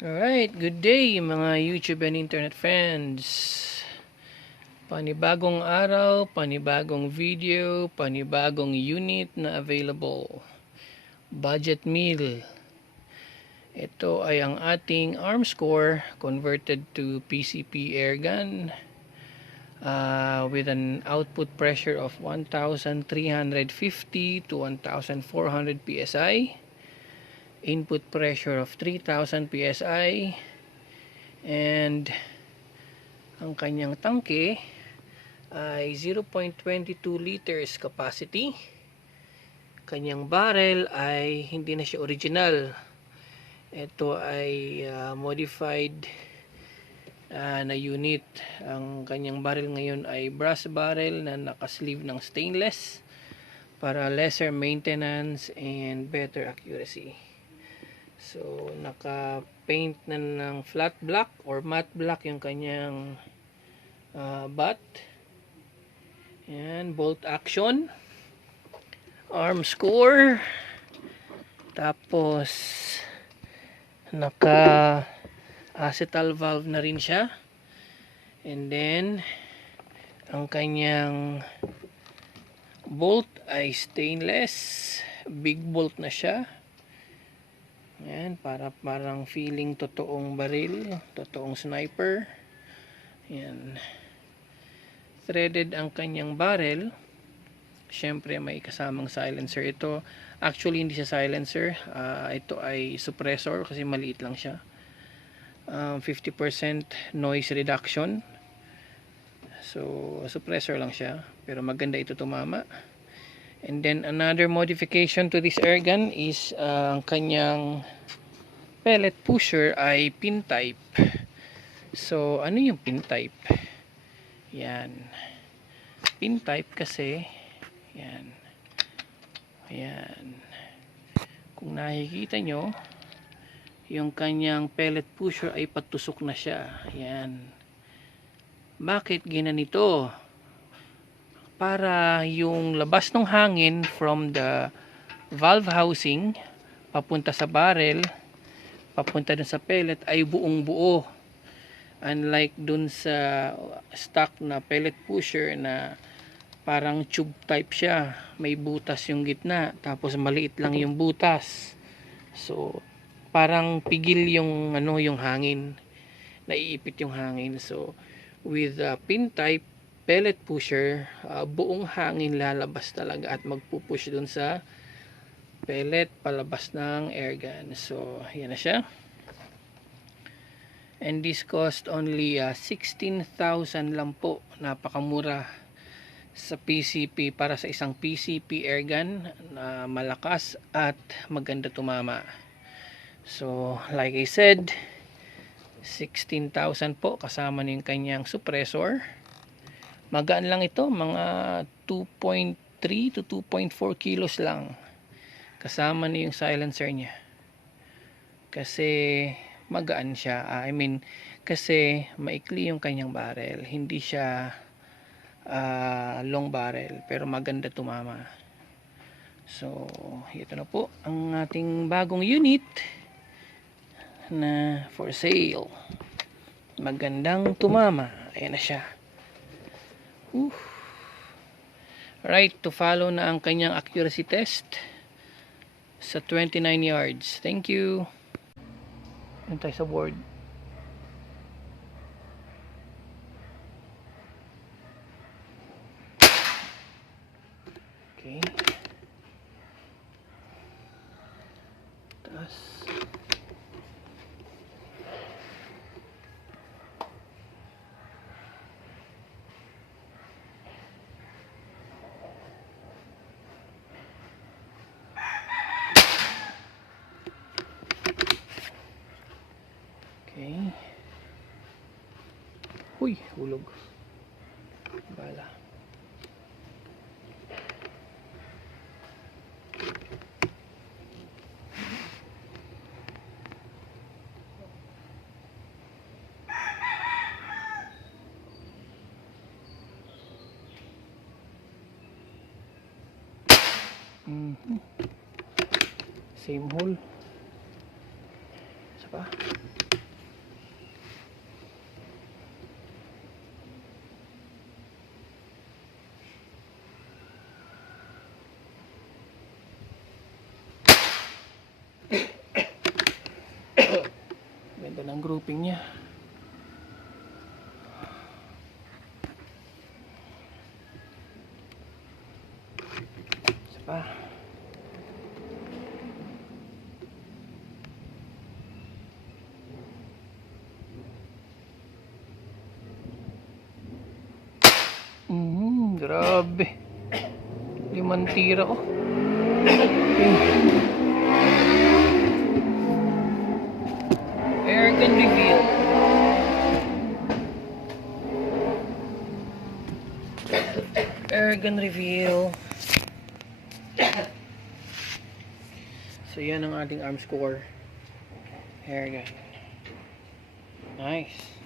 Alright, good day mga YouTube and internet friends. Panibagong araw, panibagong video, panibagong unit na available. Budget meal. Ito ay ang ating Armscore converted to PCP airgun with an output pressure of 1,350 to 1,400 PSI. Input pressure of 3,000 PSI and ang kanyang tangke ay 0.22 liters capacity. Kanyang barrel ay hindi na siya original. Ito ay modified na unit. Ang kanyang barrel ngayon ay brass barrel na nakasleeve ng stainless para lesser maintenance and better accuracy. So, naka-paint na ng flat black or matte black yung kanyang butt. Yan, bolt action. Armscore. Tapos, naka-acetal valve na rin siya. And then, ang kanyang bolt ay stainless. Big bolt na siya. Yan, parang feeling totoong baril, totoong sniper. Yan. Threaded ang kanyang barrel. Siyempre may kasamang silencer ito. Actually hindi siya silencer. Ito ay suppressor kasi maliit lang siya. 50% noise reduction. So suppressor lang siya. Pero maganda ito tumama. And then another modification to this airgun is ang kanyang pellet pusher ay pin type. So ano yung pin type? Yan. Pin type kasi yan. Ayan. Kung nakikita nyo, yung kanyang pellet pusher ay patusok na siya. Yan. Bakit ginanito? Para yung labas ng hangin from the valve housing papunta sa barrel, papunta dun sa pellet ay buong buo, unlike dun sa stock na pellet pusher na parang tube type siya, may butas yung gitna tapos maliit lang yung butas. So parang pigil yung yung hangin, naiipit yung hangin. So with pin type pellet pusher, buong hangin lalabas talaga at magpupush dun sa pellet palabas ng airgun. So yan na siya. And this cost only 16,000 lang po. Napakamura sa PCP, para sa isang PCP airgun na malakas at maganda tumama. So like I said, 16,000 po kasama na yung kanyang suppressor. Magaan lang ito, mga 2.3 to 2.4 kilos lang. Kasama na yung silencer niya. Kasi magaan siya. Kasi maikli yung kanyang barrel. Hindi siya long barrel, pero maganda tumama. So, ito na po ang ating bagong unit na for sale. Magandang tumama. Ayan na siya. Right, to follow na ang kanyang accuracy test sa 29 yards. Thank you. Antay sa board. Okay. Taas. Okay. Huy, hulog. Bala. Same hole. Isa pa. Ganda ng grouping niya. Isa pa. Grabe. 5 tira oh. Airgun reveal. Airgun reveal. So yan ang ating arms core. Airgun. Nice.